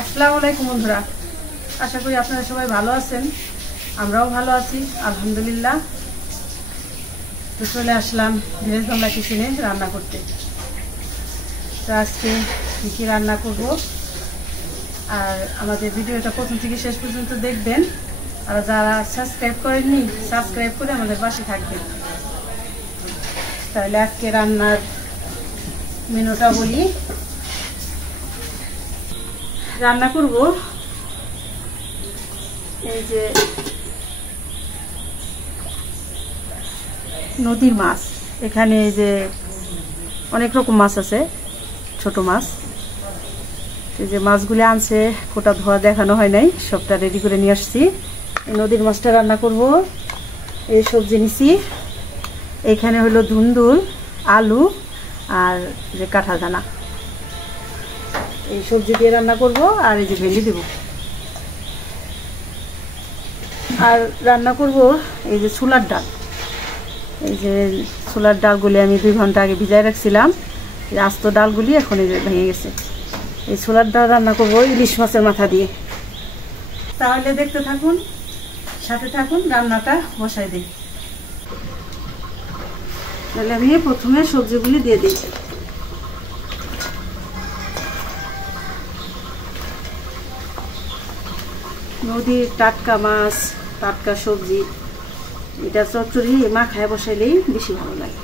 আসসালামু আলাইকুম বন্ধুরা, আশা করি আপনারা সবাই ভালো আছেন। আমরাও ভালো আছি আলহামদুলিল্লাহ। তো চলে আসলাম ভিলেজ বাংলা কিচেনে রান্না করতে। তো আজকে কী কী রান্না করব, আর আমাদের ভিডিওটা প্রথম থেকে শেষ পর্যন্ত দেখবেন। আর যারা সাবস্ক্রাইব করেননি, সাবস্ক্রাইব করে আমাদের পাশে থাকবেন। তাহলে আজকে রান্নার মেনুটা বলি। রান্না করব এই যে নদীর মাছ। এখানে এই যে অনেক রকম মাছ আছে, ছোট মাছ। এই যে মাছগুলি আনছে, কোটা ধোয়া দেখানো হয় নাই, সবটা রেডি করে নিয়ে আসছি। এই নদীর মাছটা রান্না করব। এই সবজি নিছি, এইখানে হলো ধুন্দুল, আলু আর যে কাঁঠাল দানা। এই সবজি দিয়ে রান্না করব। আর এই যে ভেন্ডি দেব। আর রান্না করব এই যে ছোলার ডাল। এই যে ছোলার ডালগুলি আমি 2 ঘন্টা আগে ভিজায় রাখছিলাম। এই আস্ত ডালগুলি এখন এই যে ভেঙে গেছে। এই ছোলার ডাল রান্না করব ইলিশ মাছের মাথা দিয়ে। তাহলে দেখতে থাকুন, সাথে থাকুন, রান্নাটা বসাই দিই। তাহলে আমি প্রথমে সবজিগুলি দিয়ে দিই। নদীর টাটকা মাছ, টাটকা সবজি, এটা চচ্চড়ি মাখায় বসাইলেই বেশি ভালো লাগে।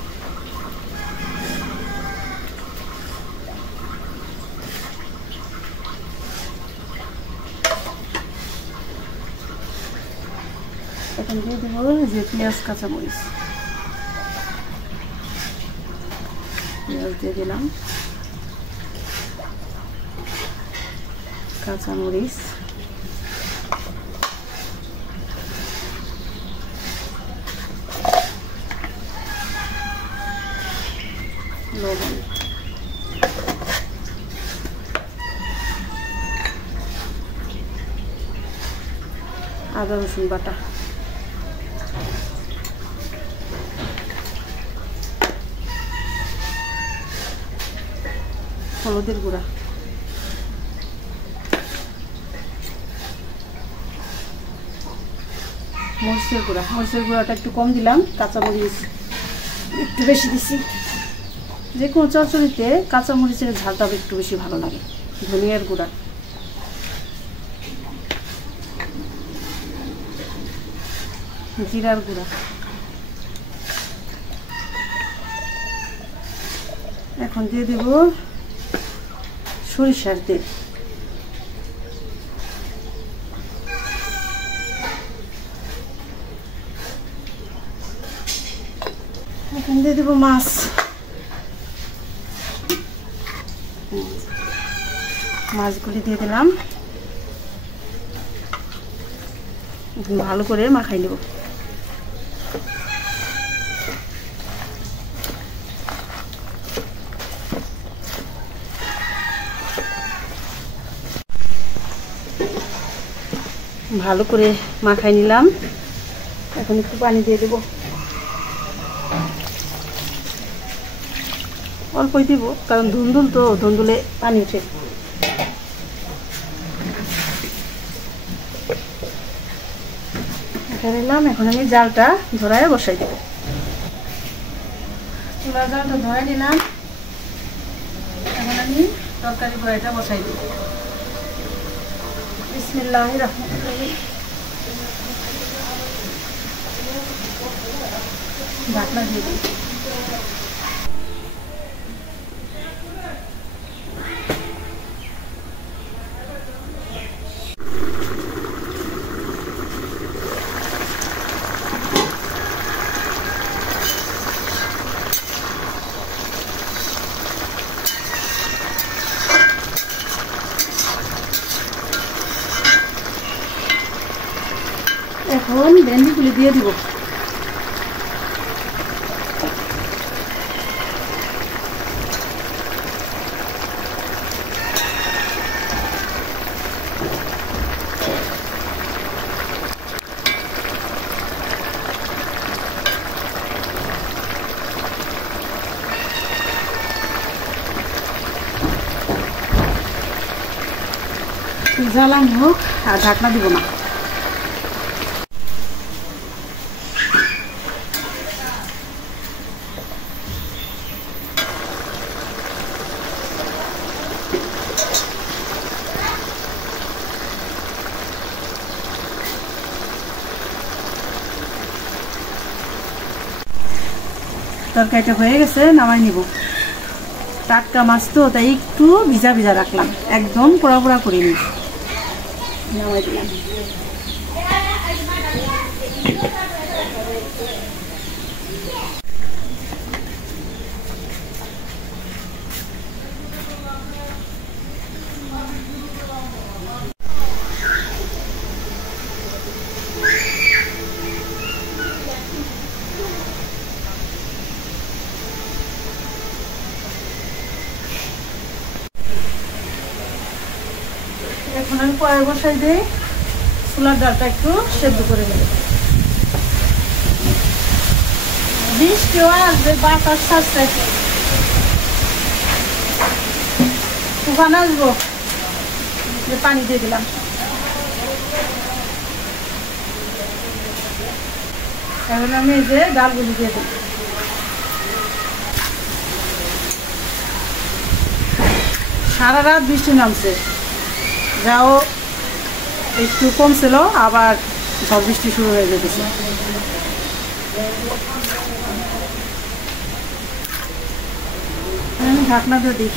এখন দিয়ে দেবো যে পেঁয়াজ, কাঁচামরিচ। পেঁয়াজ দিয়ে দিলাম, কাঁচামরিচ, লবণ, আদা রসুন বাটা, হলুদের গুঁড়া, মরিচের গুঁড়া। মরিচের গুঁড়াটা একটু কম দিলাম, কাঁচামরিচ একটু বেশি দিছি। যে কোনো চচ্চড়িতে কাঁচামরিচের ঝালটা একটু বেশি ভালো লাগে। ধনিয়ার গুঁড়া, জিরার গুঁড়া। এখন দিয়ে দেব সরিষার তেল। এখন দিয়ে দেব মাছ। মাছগুলি দিয়ে দিলাম, ভালো করে মাখাই নেব। ভালো করে মাখাই নিলাম। এখন একটু পানি দিয়ে দেব, অল্পই দিব, কারণ ধুন্দুল তো, ধুন্দুলে পানি উঠে। এখন আমি জালটা ধরায় বসাই দেব। চুলার জালটা ধরাই দিলাম। এখন আমি তরকারি কড়াইটা বসাই দেব। বিসমিল্লাহির রহমানির রহিম। ঢাকনা দিয়ে দিই। এখন ভেন্ডিগুলি দিয়ে দিব। জ্বালানি হোক আর ঢাকনা দিব না। তরকারিটা হয়ে গেছে, নামাই নিব। টাটকা মাছ তো, তাই একটু ভিজা ভিজা রাখলাম, একদম পোড়া পোড়া করিনি। নামাই দিলাম। এখন আমি কড়াই বসাই দিই, ছোলার ডালটা একটু সেদ্ধ করে নেব। বৃষ্টিও আসবে, বাতাস ছাড়ছে, তুফান আসবো, পানি দিয়ে দিলাম। এখন আমি এই যে ডালগুলি দিয়ে দিই। সারা রাত বৃষ্টি নামছে, যাও একটু কমছিল, আবার ঝড় বৃষ্টি শুরু হয়ে যেতেছে। আমি ঢাকনা দিয়ে দিই।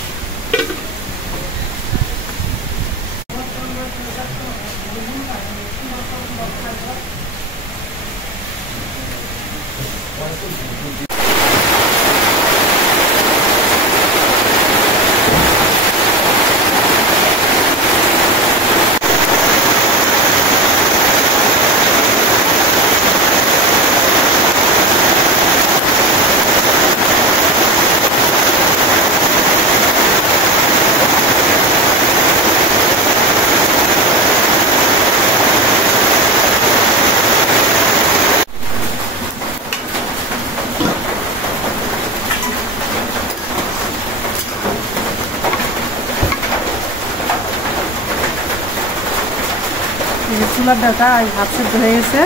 ছোলার ডালটা হাফ সেদ্ধ হয়ে গেছে,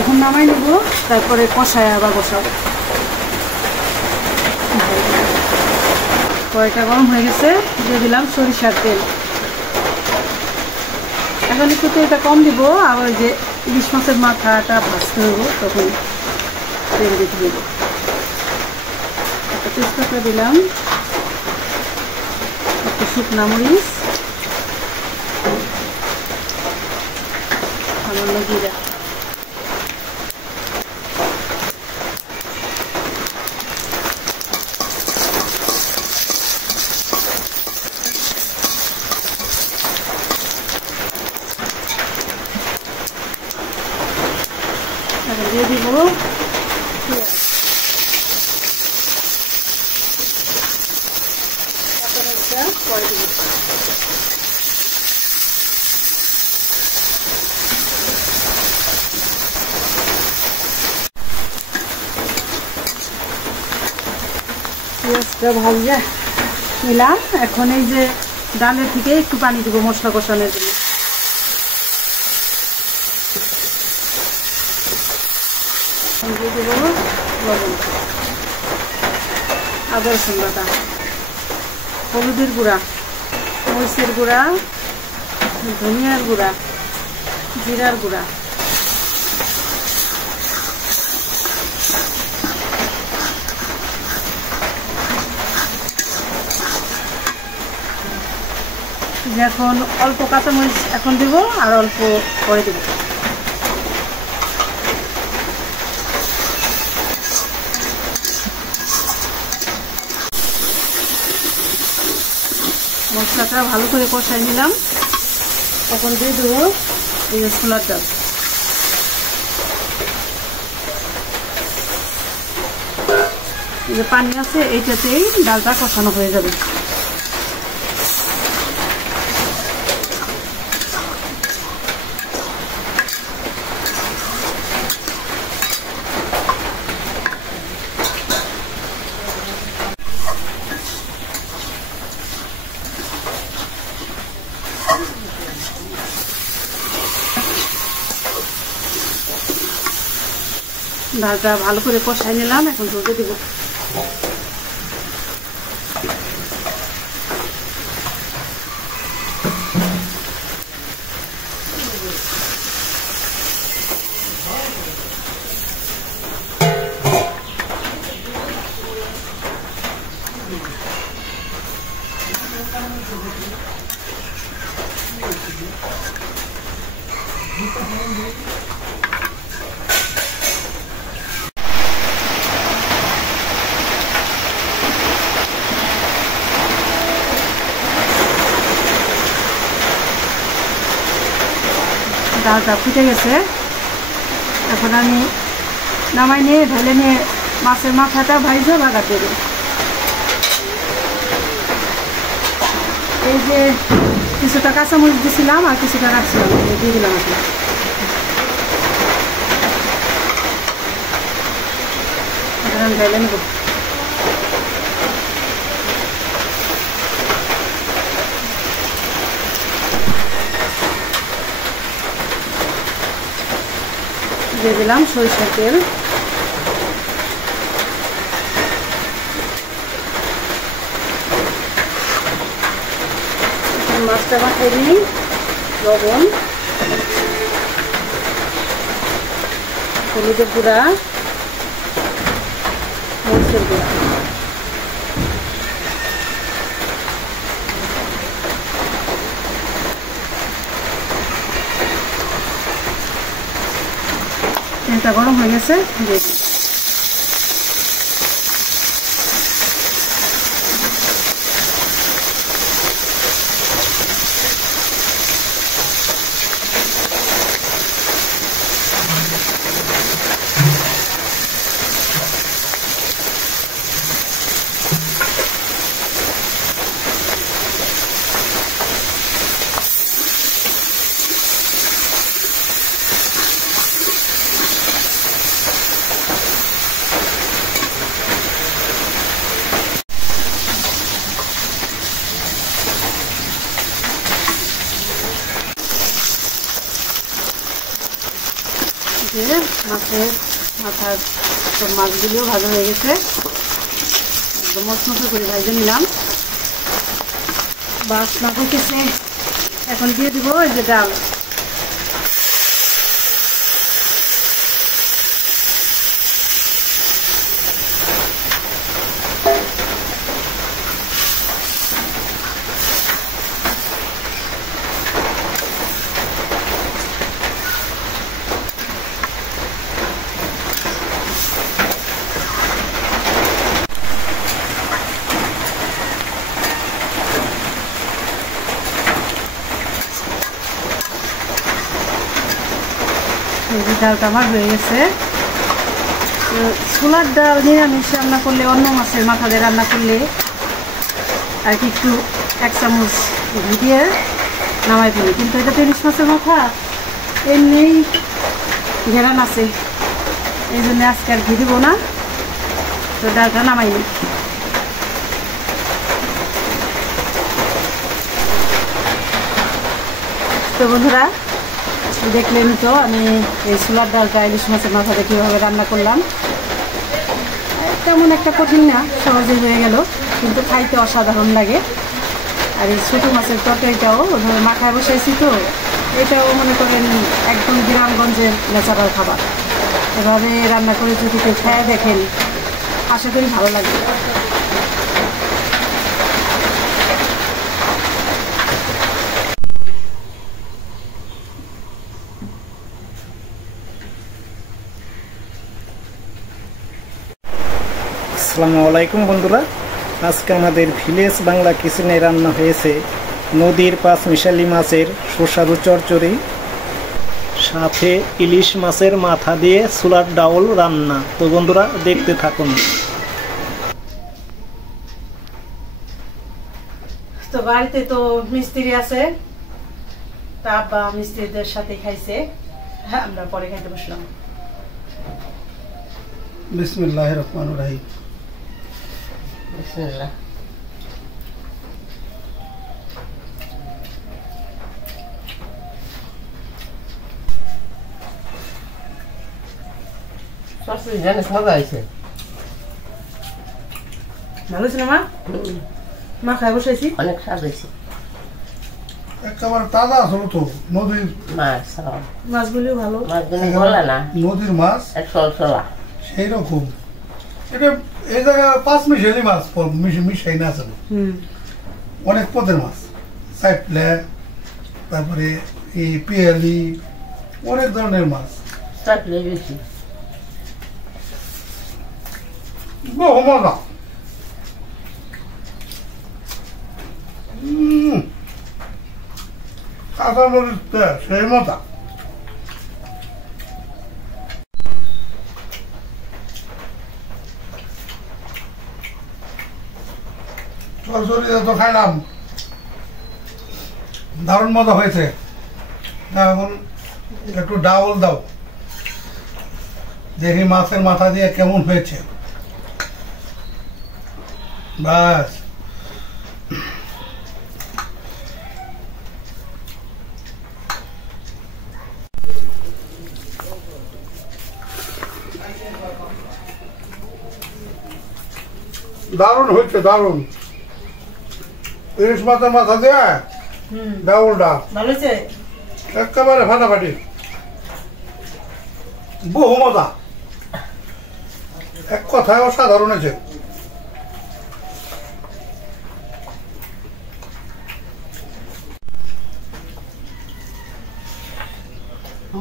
এখন নামাই নেব, তারপরে কষায় আবার বসাবো। কড়াইটা গরম হয়ে গেছে, দিয়ে দিলাম সরিষার তেল। এখন একটু তেলটা কম দিব, আবার যে ইলিশ মাছের মাথাটা ভাজতে হইব, তখন তেল দিতে হইব। একটা তেজপাতা দিলাম, একটা শুকনা মরিচ, সামান্য জিরা। দিয়ে দিব পরে দিব। পেঁয়াজটা ভাজা নিলাম, এখন এই যে ডালের থেকে একটু পানি দিব মশলা কষানোর জন্য। দিয়ে দেব লবণ, আদা রসুন বাটা, হলুদের গুঁড়া, মরিচের গুঁড়া, ধনিয়ার গুঁড়া, জিরার গুঁড়া, এখন অল্প কাঁচামরিচ এখন দিব, আর অল্প পরে দেব। মশলাটা ভালো করে কষাই নিলাম, এখন দিয়ে দেবো এই যে ছোলার ডাল। এই যে পানি আছে, এইটাতেই ডালটা কষানো হয়ে যাবে। ডালটা ভালো করে কষাই নিলাম, এখন রোদে দিব। ডালটা ফুটে গেছে, এখন আমি নামাই নিয়ে ঢেলে নিয়ে মাছের মাথাটা ভাইজে লাগাতে দেব। এই যে কিছুটা কাঁচামরিচ দিয়েছিলাম আর কিছুটা রাখছিলাম, দিয়ে দিলাম এখন ঢেলে নেব। দিয়ে দিলাম সরিষার তেল, মাছটা মাখাই দিই, লবণ, হলুদের গুঁড়া, মরিচের গুঁড়া, তেলটা গরম হয়ে গেছে, দিয়ে দিই। মাছের মাথার সব মাছগুলিও ভাজা হয়ে গেছে, একদম মচমচে করে ভাজে নিলাম। বাসনা হইতেছে, এখন দিয়ে দিব এই যে ডাল। ডালটা আমার হয়ে গেছে। ছোলার ডাল নিরামিষ রান্না করলে, অন্য মাছের মাথা দিয়ে রান্না করলে আর কি একটু 1 চামচ ঘি দিয়ে নামাই ফেলি, কিন্তু এটা তো ইলিশ মাছের মাথা, এমনি ঘেরান আছে, এই জন্য আজকে আর ঘি দিব না, তো ডালটা নামাই নি। তো বন্ধুরা দেখলেন তো আমি এই ছোলার ডালটা ইলিশ মাছের মাথাতে কীভাবে রান্না করলাম। তেমন একটা কঠিন না, সহজেই হয়ে গেল, কিন্তু খাইতে অসাধারণ লাগে। আর এই ছোটো মাছের তরকারিটাও ওইভাবে মাখায় বসেছি, তো এটাও মনে করেন একদম গ্রামগঞ্জের ন্যাচারাল খাবার। এভাবে রান্না করে যদি কেউ খেয়ে দেখেন, আশা করি ভালো লাগবে। আসসালামু আলাইকুম বন্ধুরা, আজকে আমাদের ভিলেজ বাংলা কিচেনে রান্না হয়েছে নদীর 5 মিশালি মাছের সুস্বাদু চচ্চড়ি, সাথে ইলিশ মাছের মাথা দিয়ে ছোলার ডাউল রান্না। তো বন্ধুরা দেখতে থাকুন। তো বাড়িতে তো মিস্ত্রি আছে, তা আব্বা মিস্ত্রিদের সাথে খাইছে, আমরা পরে খাইতে বসলাম। বিসমিল্লাহির রহমানির রহিম। বিসমিল্লাহ। চচ্চড়ি জানিস মজা হয়েছে। ভালো হয়েছে না মা? মা খাই বসাইছি। অনেক স্বাদ হয়েছে। একেবারে তাজা আসলো তো নদীর মাছ মাছগুলিও ভালো। মাছগুলি বলা না নদীর মাছ সলসলা সেই রকম। এটা এই জায়গায় 5 মিশালি মাছ মিশাই না আছে অনেক পদের মাছ, সাইটলে, তারপরে এই পিয়ালি, অনেক ধরনের মাছ। চাটলে বেশি বহু মজা। কাঁচা মরিচ সেই মজা। চরচরি তো খাইলাম, দারুণ মজা হয়েছে। এখন একটু ডাউল দাও, দেখি মাছের মাথা দিয়ে কেমন হয়েছে। বাস দারুণ হয়েছে, দারুণ। ইলিশ মাছের মাথা দিয়ে ডাউলটা ভালো হয়েছে। একেবারে ফাটাফাটি, বহু মজা, এক কথায় অসাধারণ হয়েছে।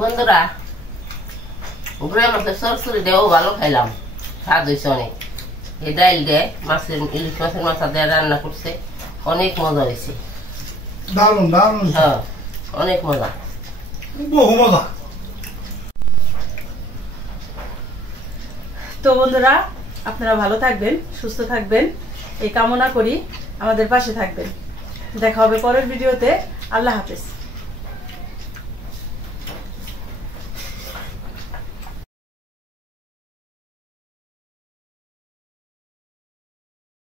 বন্ধুরা, ঘুরে মাছের চচ্চড়ি দিয়েও ভালো খাইলাম, স্বাদ হয়েছে অনেক। এই ডাইল দিয়ে মাছের ইলিশ মাছের মাথা দিয়ে রান্না করছে, অনেক মজা হয়েছে। দারুণ দারুণ, হ্যাঁ অনেক মজা, বহু মজা। তো বন্ধুরা, আপনারা ভালো থাকবেন, সুস্থ থাকবেন এই কামনা করি। আমাদের পাশে থাকবেন। দেখা হবে পরের ভিডিওতে। আল্লাহ হাফেজ।